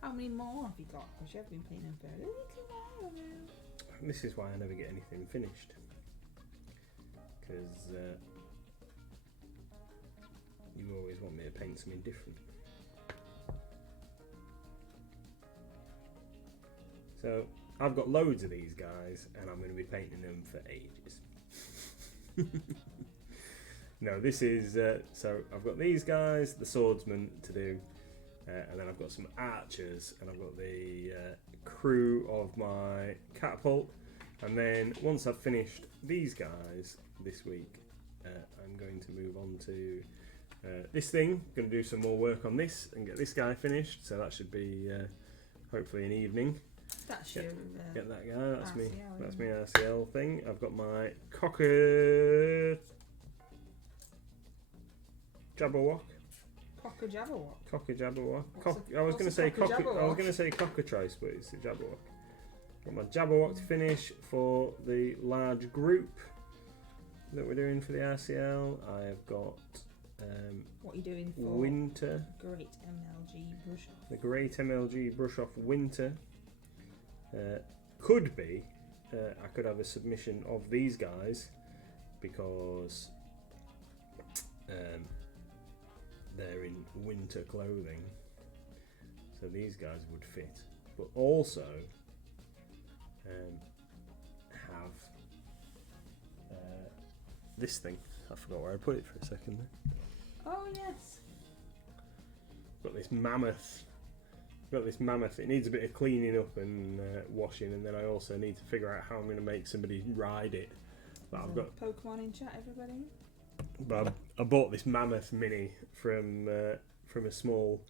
How many more have you got? Because you have been painting for a little while now. This is why I never get anything finished. Because you always want me to paint something different. So I've got loads of these guys and I'm going to be painting them for ages. No, this is so I've got these guys, the swordsman, to do, And then I've got some archers, and I've got the crew of my catapult. And then once I've finished these guys this week, I'm going to move on to this thing. Going to do some more work on this and get this guy finished. So that should be hopefully an evening. That's your Get that guy. That's me. RCL, That's isn't my RCL thing. I've got my cocker Jabberwock. Cocker Jabberwock. Cocker Jabberwock. What's I was what's going a to say cocker cocker. I was Jabberwock? going to say cockatrice, but it's a Jabberwock. Got my Jabberwock to finish for the large group that we're doing for the RCL. I have got What are you doing for Winter, Great MLG Brush Off? the Great MLG Brush Off Winter. Could be. I could have a submission of these guys because they're in winter clothing, so these guys would fit. But also have this thing. I forgot where I put it for a second there. Oh yes. Got this mammoth. It needs a bit of cleaning up and washing, and then I also need to figure out how I'm going to make somebody ride it. But I've got. Pokemon in chat, everybody. But I bought this mammoth mini from a small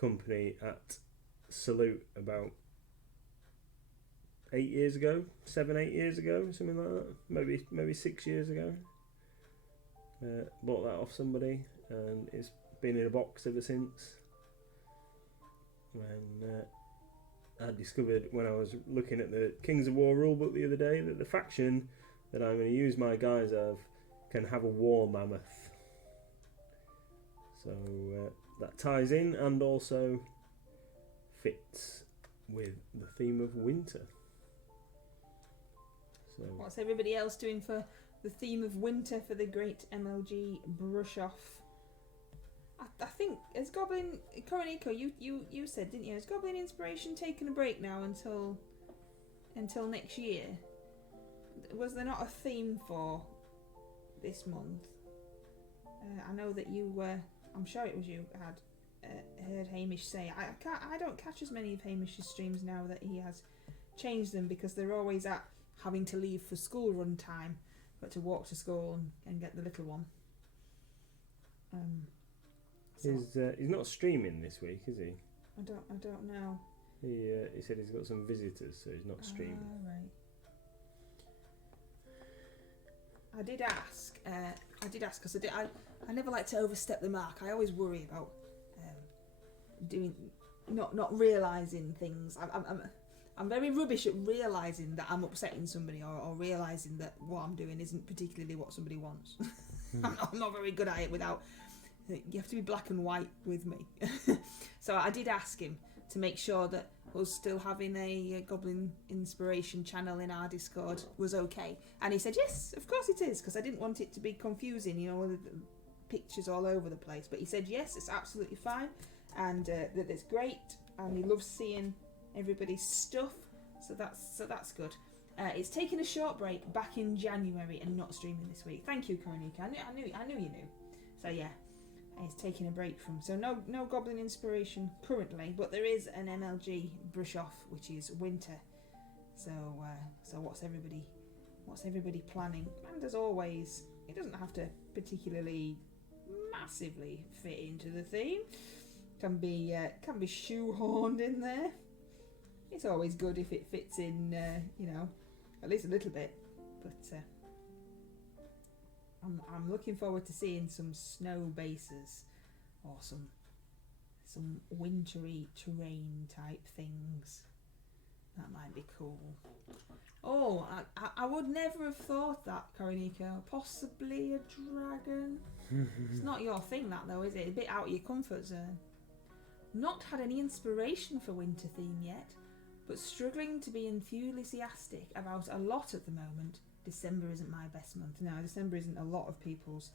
company at Salute about 8 years ago, 7-8 years ago, something like that. Maybe 6 years ago. Bought that off somebody, and it's been in a box ever since. And I discovered when I was looking at the Kings of War rulebook the other day that the faction that I'm going to use my guys of can have a war mammoth. So that ties in and also fits with the theme of winter. So What's everybody else doing for the theme of winter for the Great MLG Brush Off? I think, has Goblin... Coroniko, you said, didn't you? Has Goblin Inspiration taken a break now until next year? Was there not a theme for this month? I know that you were... I'm sure it was you had heard Hamish say... I don't catch as many of Hamish's streams now that he has changed them, because they're always at having to leave for school run time, but to walk to school and get the little one. So he's not streaming this week, is he? I don't know. He said he's got some visitors, so he's not streaming. Right. I did ask because I never like to overstep the mark. I always worry about not realising things. I'm very rubbish at realising that I'm upsetting somebody or realising that what I'm doing isn't particularly what somebody wants. I'm not very good at it without... You have to be black and white with me. So I did ask him to make sure that us still having a Goblin Inspiration channel in our Discord was okay. And he said, yes, of course it is, because I didn't want it to be confusing, with the pictures all over the place. But he said, yes, it's absolutely fine, and that it's great, and he loves seeing everybody's stuff, so that's good. It's taken a short break back in January and not streaming this week. Thank you, Koronika. I knew you knew. So yeah, it's taking a break from. So no Goblin Inspiration currently, but there is an MLG Brush Off, which is winter. So what's everybody planning? And as always, it doesn't have to particularly massively fit into the theme. Can be shoehorned in there. It's always good if it fits in, at least a little bit. But I'm looking forward to seeing some snow bases or some wintry terrain type things. That might be cool. Oh, I would never have thought that, Koronika. Possibly a dragon. It's not your thing, that though, is it? A bit out of your comfort zone. Not had any inspiration for winter theme yet, but struggling to be enthusiastic about a lot at the moment. December isn't my best month. No, December isn't a lot of people's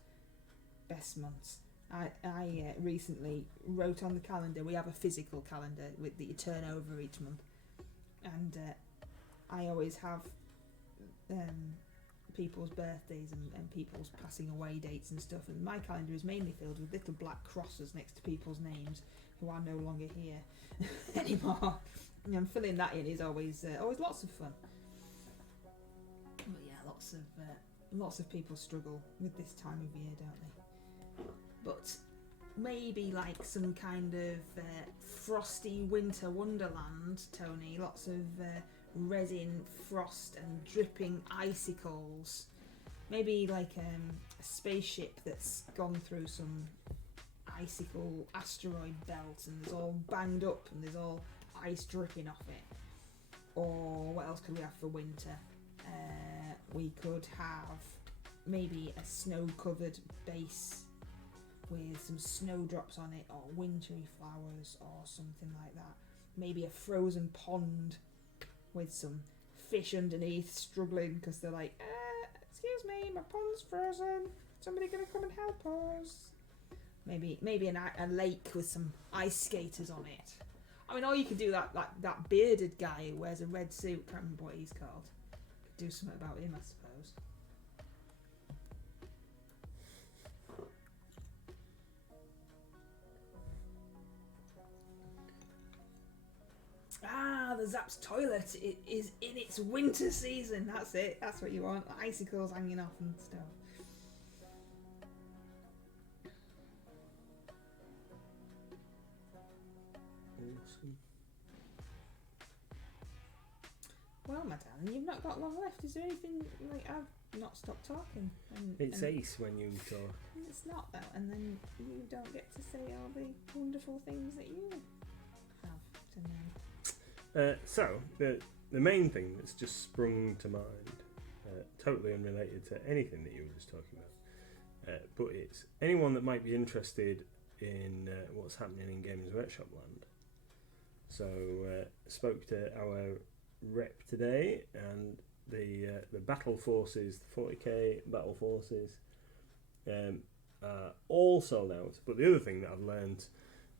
best months. I recently wrote on the calendar. We have a physical calendar that you turn over each month, and I always have people's birthdays and people's passing away dates and stuff. And my calendar is mainly filled with little black crosses next to people's names who are no longer here anymore. And filling that in is always lots of fun. But yeah, lots of people struggle with this time of year, don't they? But maybe like some kind of frosty winter wonderland, Tony. Lots of resin, frost, and dripping icicles. Maybe like a spaceship that's gone through some icicle asteroid belt and it's all banged up and there's all ice dripping off it. Or what else could we have for winter? We could have maybe a snow-covered base with some snowdrops on it, or wintry flowers, or something like that. Maybe a frozen pond with some fish underneath struggling because they're like, excuse me, my pond's frozen. Somebody gonna come and help us? Maybe a lake with some ice skaters on it. I mean, or you could do that bearded guy who wears a red suit. Can't remember what he's called. Could do something about him, I suppose. Ah, the Zapp's toilet is in its winter season. That's it. That's what you want. Icicles hanging off and stuff. Awesome. Well, my darling, you've not got long left. Is there anything like I've not stopped talking? It's ace when you talk. It's not though, and then you don't get to say all the wonderful things that you have to know. So the main thing that's just sprung to mind, totally unrelated to anything that you were just talking about, but it's anyone that might be interested in what's happening in Games Workshop land. So spoke to our rep today, and the battle forces, the 40k battle forces, are all sold out. But the other thing that I've learned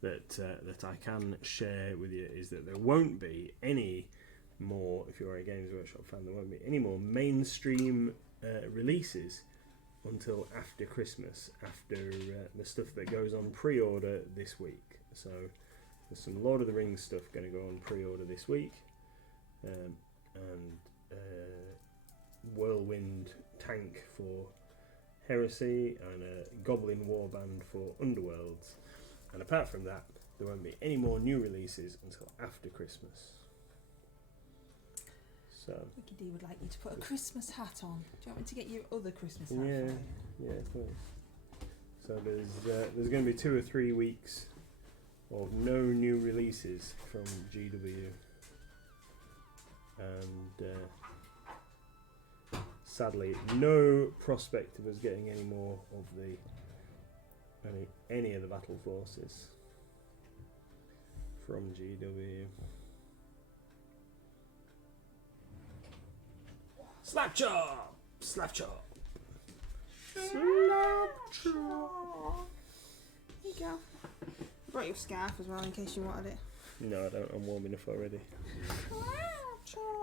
that I can share with you is that there won't be any more, if you're a Games Workshop fan, there won't be any more mainstream releases until after Christmas, after the stuff that goes on pre-order this week. So there's some Lord of the Rings stuff going to go on pre-order this week, and Whirlwind tank for Heresy, and a Goblin Warband for Underworlds. And apart from that, there won't be any more new releases until after Christmas. So Wicked D would like you to put a Christmas hat on. Do you want me to get your other Christmas hat? yeah, for you? yeah, please. So there's going to be 2 or 3 weeks of no new releases from GW, and sadly, no prospect of us getting any more of any of the battle forces from GW. Slap chop! Slap chop! Slap chop! There you go. I brought you a scarf as well in case you wanted it. No, I don't. I'm warm enough already.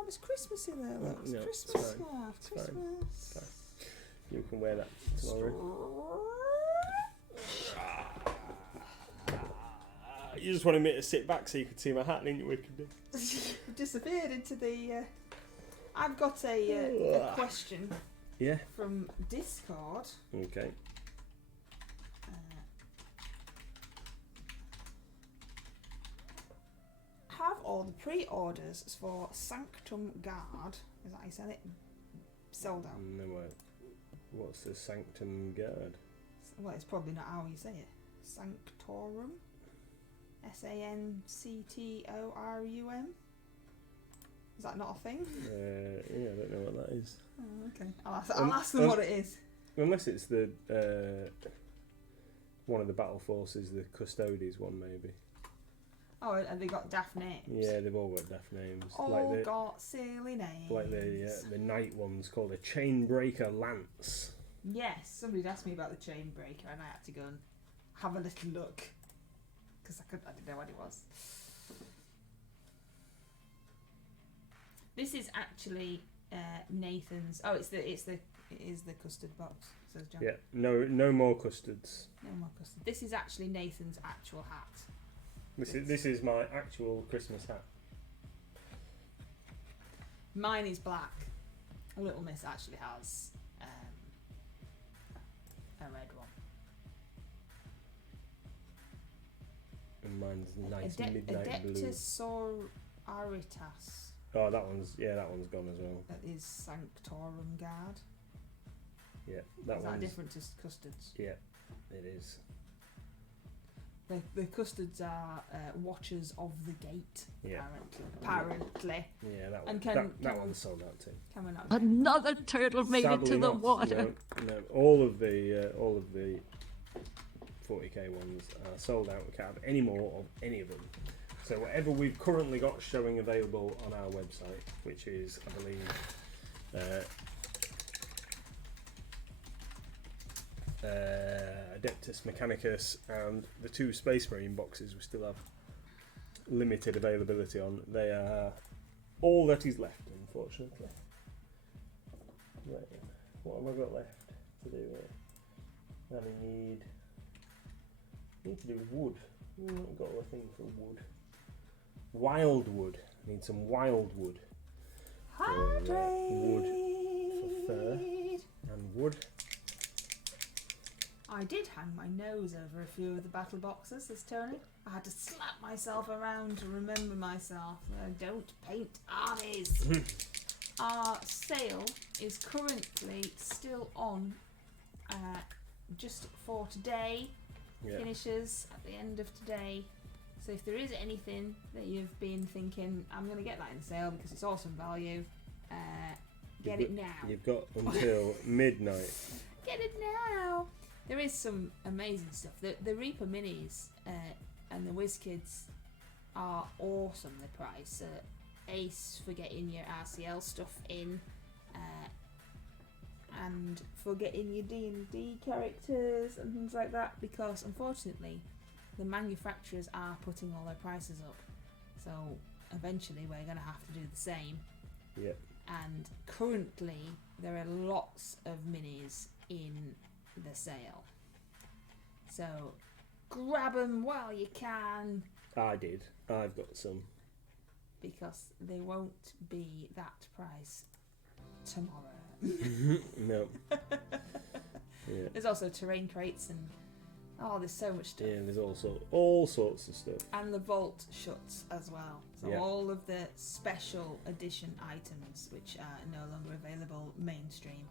It's Christmas in there, look. It's No, Christmas it's fine. scarf. It's fine. Christmas. It's fine. You can wear that tomorrow. You just wanted me to sit back so you could see my hat, didn't you, Wicked? You've disappeared into the. I've got a question Yeah. from Discord. Okay. Have all the pre-orders for Sanctum Guard, is that how you said it, sold out? No, wait. What's the Sanctum Guard? Well, it's probably not how you say it. Sanctorum? Sanctorum? Is that not a thing? Yeah, I don't know what that is. Oh, okay. I'll ask them what it is. Unless it's the one of the battle forces, the Custodes one, maybe. Oh, and they got daft names. Yeah, they've all got daft names. All got silly names. Like the knight one's called a Chainbreaker Lance. Yes, somebody'd asked me about the Chainbreaker, and I had to go and have a little look because I didn't know what it was. This is actually Nathan's. Oh, it is the custard box. Says John. Yeah, no more custards. No more custard. This is actually Nathan's actual hat. This is my actual Christmas hat. Mine is black. Little Miss actually has a red one. And mine's nice midnight blue. Adeptus Sororitas. Oh, that one's gone as well. That is Sanctorum Guard. Yeah, Is that that one's different to custards? Yeah, it is. The custards are Watchers of the Gate. Yeah. Apparently. Yeah, that one. And can That one's sold out too. Can we not? Another turtle made it Sadly to the not. water. No, all of the 40k ones are sold out. We can't have any more of any of them. So whatever we've currently got showing available on our website, which is, I believe, Adeptus Mechanicus and the 2 Space Marine boxes we still have limited availability on. They are all that is left, unfortunately. Right, what have I got left to do here? I need to do wood. I've not got a thing for wood. Wild wood. I need some wild wood. Wood for fur and wood. I did hang my nose over a few of the battle boxes this turning. I had to slap myself around to remember myself. Don't paint armies. Our sale is currently still on just for today. Yeah. Finishes at the end of today. So if there is anything that you've been thinking, I'm going to get that in sale because it's awesome value, get it now. You've got until midnight. Get it now. There is some amazing stuff. The Reaper Minis and the WizKids are awesome. The price, ace for getting your RCL stuff in, and for getting your D&D characters and things like that. Because unfortunately, the manufacturers are putting all their prices up. So eventually, we're going to have to do the same. Yep. And currently, there are lots of minis in the sale, so grab them while you can, I've got some, because they won't be that price tomorrow. No. Yeah. There's also terrain crates and there's so much stuff. Yeah, there's also all sorts of stuff. And the vault shuts as well, so Yeah. all of the special edition items which are no longer available mainstream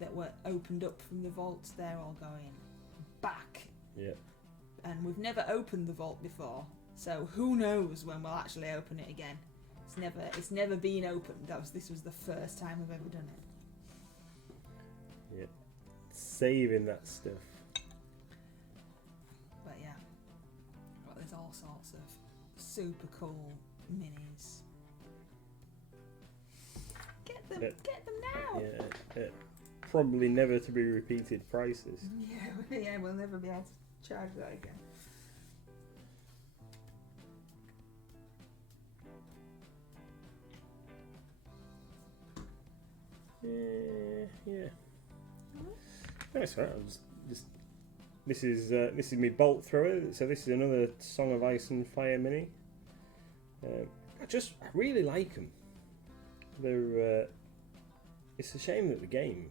that were opened up from the vault, they're all going back. Yeah. And we've never opened the vault before, so who knows when we'll actually open it again. It's never been opened. This was the first time we've ever done it. Yeah. Saving that stuff. But yeah, well, there's all sorts of super cool minis. Get them now. Yeah. Probably never to be repeated prices. Yeah, we'll never be able to charge that again. Yeah. That's right. This is my bolt thrower. So this is another Song of Ice and Fire mini. I really like them. They're. It's a shame that the game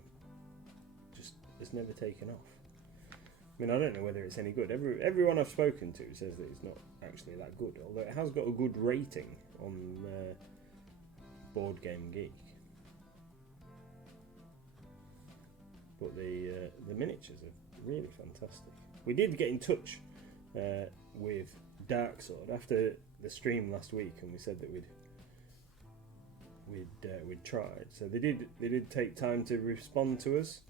just has never taken off. I mean, I don't know whether it's any good. Everyone I've spoken to says that it's not actually that good, although it has got a good rating on Board Game Geek. But the miniatures are really fantastic. We did get in touch with Dark Sword after the stream last week, and we said that we'd tried. So they did take time to respond to us,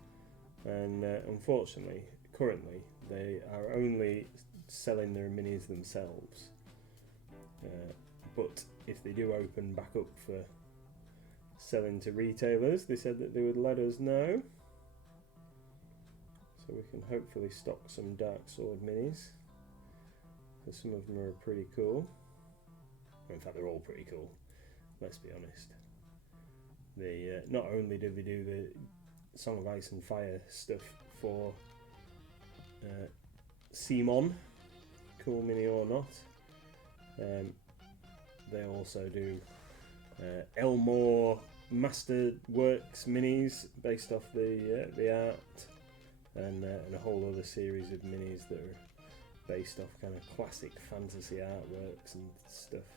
and unfortunately, currently they are only selling their minis themselves. But if they do open back up for selling to retailers, they said that they would let us know. So we can hopefully stock some Dark Sword minis. Because some of them are pretty cool. In fact, they're all pretty cool. Let's be honest. They not only do they do the Song of Ice and Fire stuff for Simon, cool mini or not, They also do Elmore Masterworks minis based off the art, and a whole other series of minis that are based off kind of classic fantasy artworks and stuff.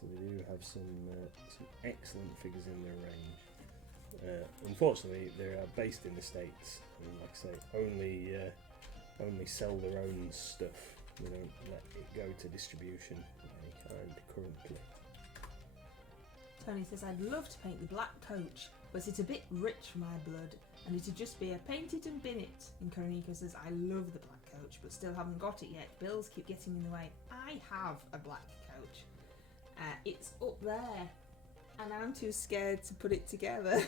So they do have some excellent figures in their range. Unfortunately, they are based in the States, and like I say, only sell their own stuff. They don't let it go to distribution of any kind currently. Tony says, I'd love to paint the black coach, but it's a bit rich for my blood, and it'd just be a paint it and bin it. And Karaniko says, I love the black coach, but still haven't got it yet. Bills keep getting in the way. I have a black coach. It's up there, and I'm too scared to put it together.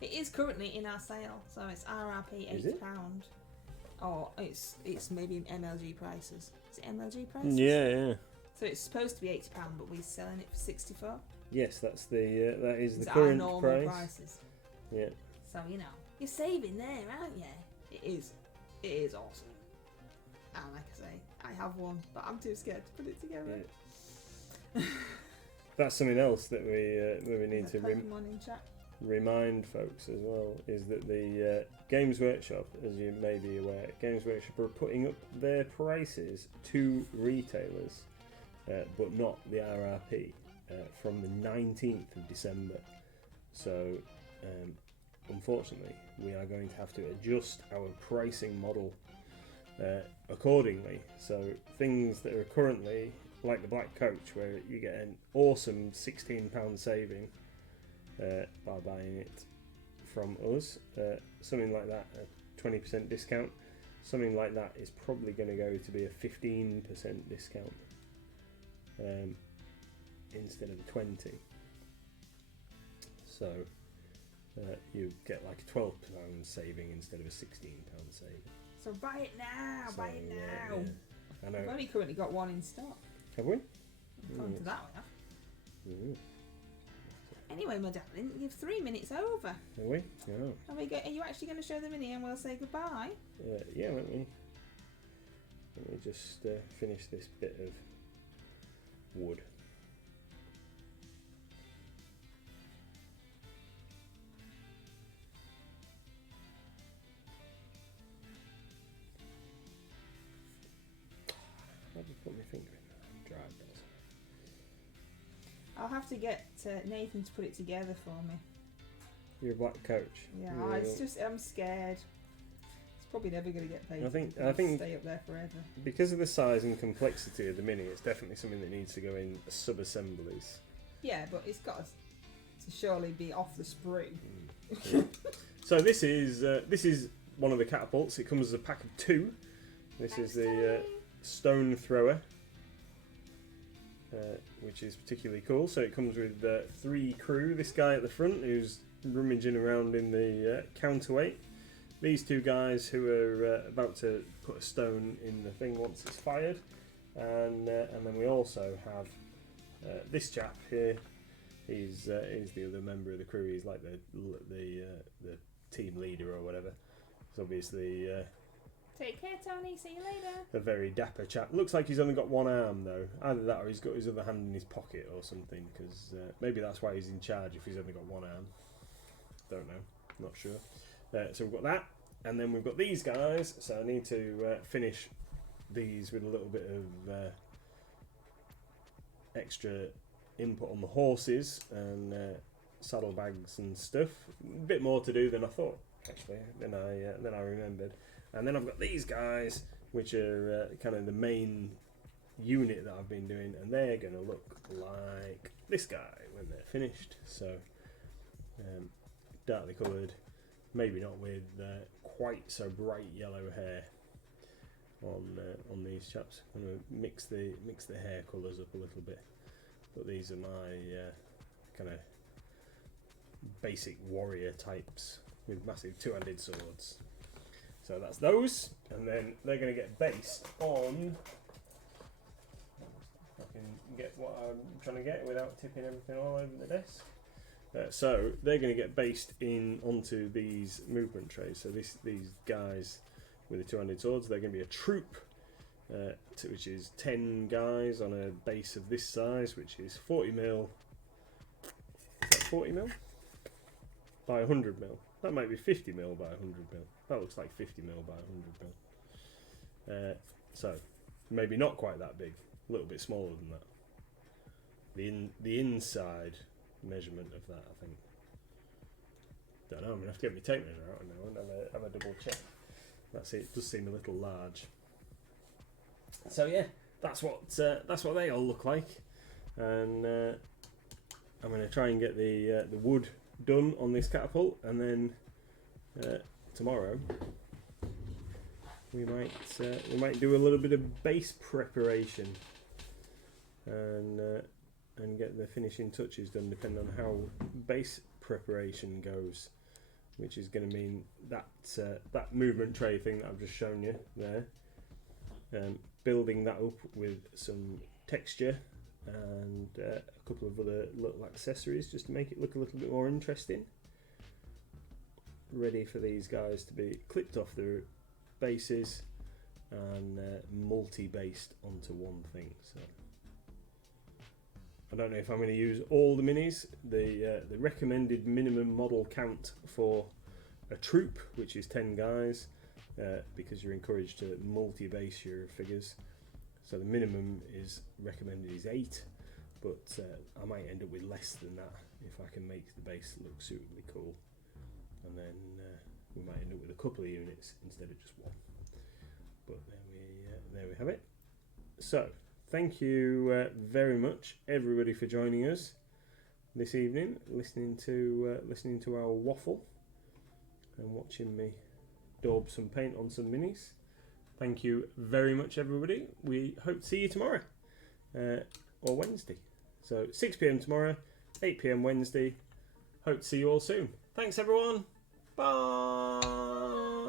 It is currently in our sale, so it's RRP £8. Or it's maybe in MLG prices. Is it MLG prices? Yeah. So it's supposed to be £80, but we're selling it for 64. Yes, that's that is the It's our current normal price. prices. Yeah. So you're saving there, aren't you? It is awesome. And like I say, I have one, but I'm too scared to put it together. Yeah. That's something else that we need to Pokemon in chat. remind folks as well, is that the Games Workshop, as you may be aware, Games Workshop are putting up their prices to retailers, but not the RRP, from the 19th of December. So unfortunately we are going to have to adjust our pricing model accordingly. So things that are currently like the black coach, where you get an awesome £16 saving by buying it from us, something like that, a 20% discount, something like that is probably going to go to be a 15% discount instead of 20. So you get like a £12 saving instead of a £16 saving. So buy it now, buy it now. I know. We've only currently got one in stock. Have we? According to that we have. Mm. Anyway, my darling, you've 3 minutes over. Have we? Oh. Are you actually going to show the mini and we'll say goodbye? Yeah, let me just finish this bit of wood. Why did you put my finger in there? Dried those. I'll have to get Nathan to put it together for me. You're a black coach. Yeah, it's just I'm scared. It's probably never going to get paid. I think stay up there forever. because of the size and complexity of the mini, it's definitely something that needs to go in sub-assemblies. Yeah, but it's got to surely be off the spring. Yeah. So this is one of the catapults. It comes as a pack of 2. This is the stone thrower, which is particularly cool. So it comes with 3 crew. This guy at the front who's rummaging around in the counterweight. These 2 guys who are about to put a stone in the thing once it's fired, and then we also have this chap here. He's the other member of the crew. He's like the team leader or whatever. He's obviously Take care, Tony. See you later. a very dapper chap. Looks like he's only got one arm though. Either that or he's got his other hand in his pocket or something. Because maybe that's why he's in charge if he's only got one arm. Don't know. Not sure. So we've got that, and then we've got these guys. So I need to finish these with a little bit of extra input on the horses and saddlebags and stuff. A bit more to do than I thought, actually, than I remembered. And then I've got these guys, which are kind of the main unit that I've been doing, and they're going to look like this guy when they're finished. So darkly coloured, maybe not with quite so bright yellow hair on these chaps. I'm going to mix the hair colours up a little bit. But these are my kind of basic warrior types with massive 2-handed swords. So that's those, and then they're going to get based on. If I can get what I'm trying to get without tipping everything all over the desk. So they're going to get based in onto these movement trays. So these guys with the 2-handed swords, they're going to be a troop which is 10 guys on a base of this size, which is 40mm. Is that 40mm? By 100mm. That might be 50mm by 100mm. That looks like 50mm by 100mm. So maybe not quite that big, a little bit smaller than that. The inside measurement of that, I think. Don't know. I'm gonna have to get my tape measure out now and have a double check. That's it. It does seem a little large. So yeah, that's what they all look like, and I'm gonna try and get the wood done on this catapult, and then tomorrow we might do a little bit of base preparation and get the finishing touches done, depending on how base preparation goes, which is going to mean that that movement tray thing that I've just shown you there, building that up with some texture and a couple of other little accessories just to make it look a little bit more interesting, ready for these guys to be clipped off their bases and multi-based onto one thing. So I don't know if I'm going to use all the minis. The recommended minimum model count for a troop, which is 10 guys, because you're encouraged to multi-base your figures. So the minimum is recommended is 8, but I might end up with less than that if I can make the base look suitably cool. And then we might end up with a couple of units instead of just one. But there we have it. So thank you very much, everybody, for joining us this evening, listening to our waffle and watching me daub some paint on some minis. Thank you very much, everybody. We hope to see you tomorrow or Wednesday. So 6 PM tomorrow, 8 PM Wednesday. Hope to see you all soon. Thanks, everyone. Bye.